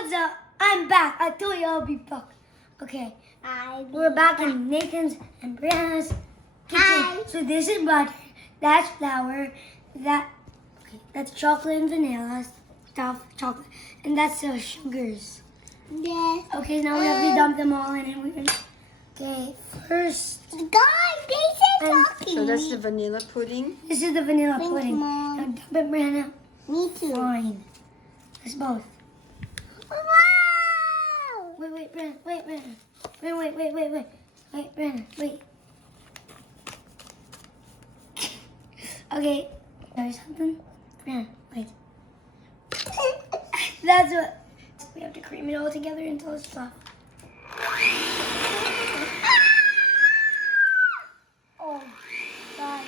what's up? I'm back. I told you I'll be back. Okay, we're back in Nathan's and Brianna's kitchen. Hi. So this is butter, that's flour, that's chocolate and vanilla stuff, chocolate, and that's the sugars. Yes. Okay, now we have to dump them all in, and we're gonna. Okay, first. Guys, they said talking. So that's the vanilla pudding. This is the vanilla Thanks, pudding. Mom. Now dump it, Brianna. Me too. Fine. Let's both. Wow. Wait, Brianna. Wait, Brianna. Wait. Okay, there's something. Brianna, wait. That's what. We have to cream it all together until it's fluff. Oh, guys.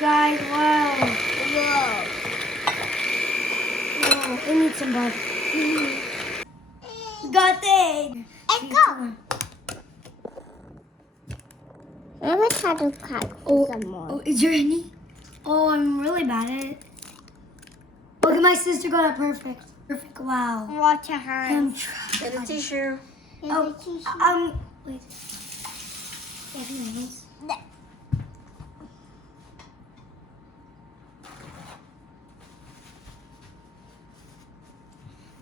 Guys, wow. Whoa, it needs some butter. Got it. Let's go. Let me try to cut some more. Oh, is there any? Oh, I'm really bad at it. Look at my sister got it perfect. Perfect, wow. Watch your hands. I'm trying. Get a tissue. Wait. Anyways.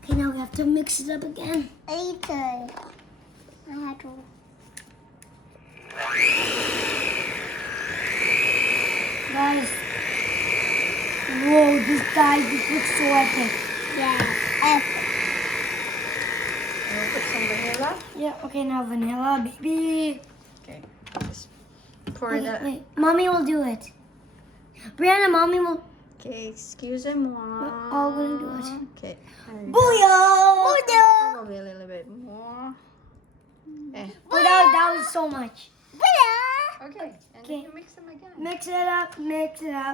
Okay, now we have to mix it up again. Later. I had to. Guys. Whoa, this looks so epic. Yeah. Epic. And we'll put some vanilla. Yeah, okay, now vanilla, baby. Okay. Just pour it up. Wait, mommy will do it. Brianna, mommy will. Okay, excusez-moi. We're all gonna do it. Okay. Booyah! Probably a little bit more. Okay. Oh, that was so much. Okay. And then you mix them again. Mix it up. Good, guys.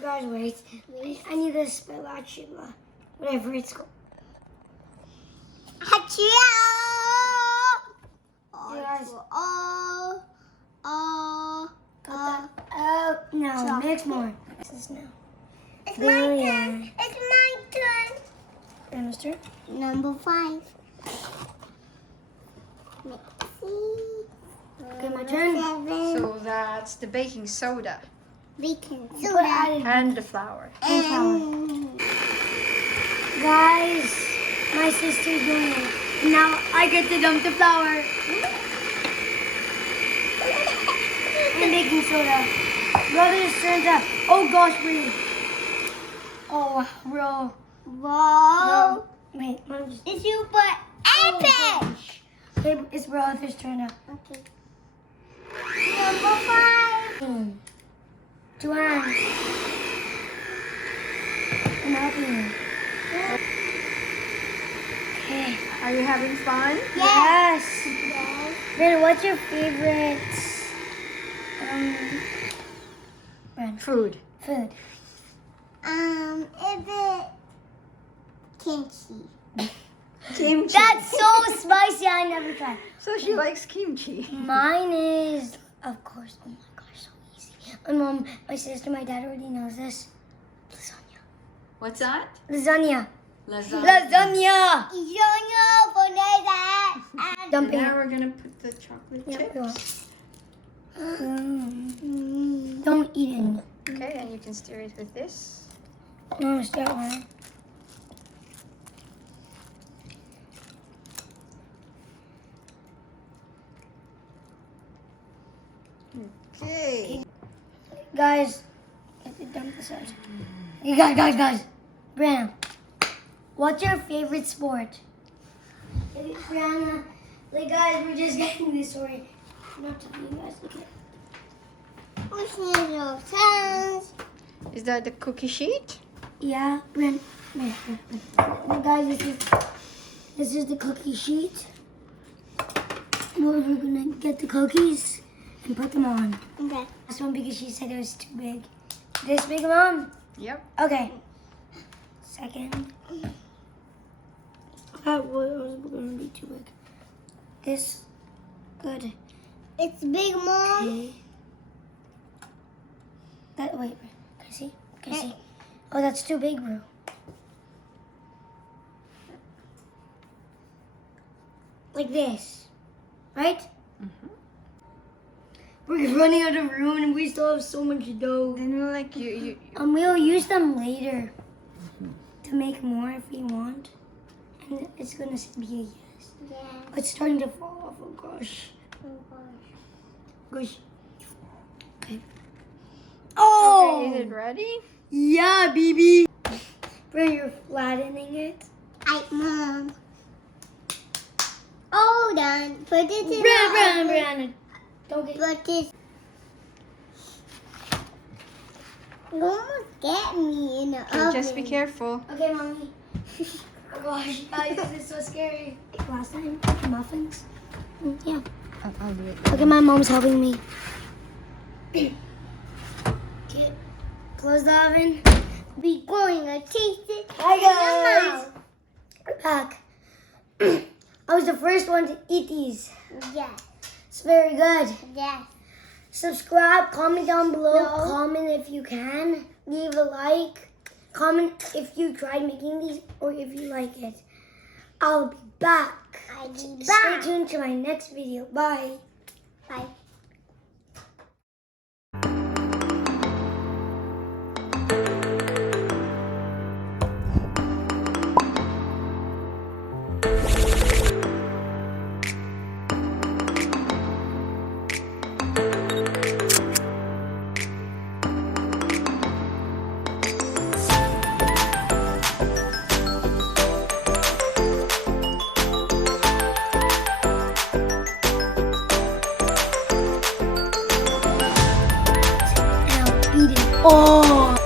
Guys, wait. I need a spatula. Whatever it's called. Achoo! Guys. Oh. No, mix more. This is now. It's There my we turn. It's my turn. Mister? Number 5. Okay, my turn. 7. So that's the baking soda Baking Put soda. added. and the flour. And Guys, my sister's doing it. Now I get to dump the flour and baking soda. Brother's turns up. Oh gosh, wait. Oh, bro. Whoa. Wait, Mom just. It's super epic. Okay, it's brother's turn up. Okay. Number 5. 2 hands. I'm helping. Okay. Are you having fun? Yes. Yes. Ben, what's your favorite Food. food? Is it kimchi? Kimchi. That's so spicy. I never tried. So she likes kimchi. Mine is, of course. Oh my gosh, so easy. My mom, my sister, my dad already knows this. Lasagna. What's that? Lasagna. Lasagna. Lasagna. And Dumping now it. we're gonna put the chocolate Yep, we will. chips. Don't eat any. Okay, and you can stir it with this. No, start one. Okay. Guys, let me dump this out. Hey, guys. Brianna, what's your favorite sport? Brianna, like guys, we're just getting this story. Not to you guys. Okay. Is that the cookie sheet? Yeah, Brianna. Guys, this is the cookie sheet. We're gonna get the cookies and put them on. Okay. This one because she said it was too big. This big, Mom? Yep. Okay. Second. That was going to be too big. This. Good. It's big, Mom. Okay. That, wait. Can I see? Can I see? Oh, that's too big, bro. Like this. Right? We're running out of room and we still have so much dough. Then we're like you We'll use them later to make more if we want. And it's gonna be a yes. Yeah. It's starting to fall off. Oh gosh. Oh gosh. Gosh. Okay. Oh! Okay, is it ready? Yeah, baby. Bro, you're flattening it. Mom. Oh, done. Put it in Brown, the oven. brown. Don't get. Put this. You almost get me in the Okay, oven. just be careful. Okay, mommy. Oh gosh, guys, this is so scary. Last time, muffins. Yeah. I'll do it. Okay, my mom's helping me. Okay, close the oven. We going to taste it. Hi in the guys. We're back. I was the first one to eat these. mouth. Yeah. It's very good. Yeah. Subscribe, comment down below, No. comment if you can, leave a like, comment if you tried making these or if you like it. I'll be back. I'll be Stay back. tuned to my next video. Bye. Bye. And I'll beat it all.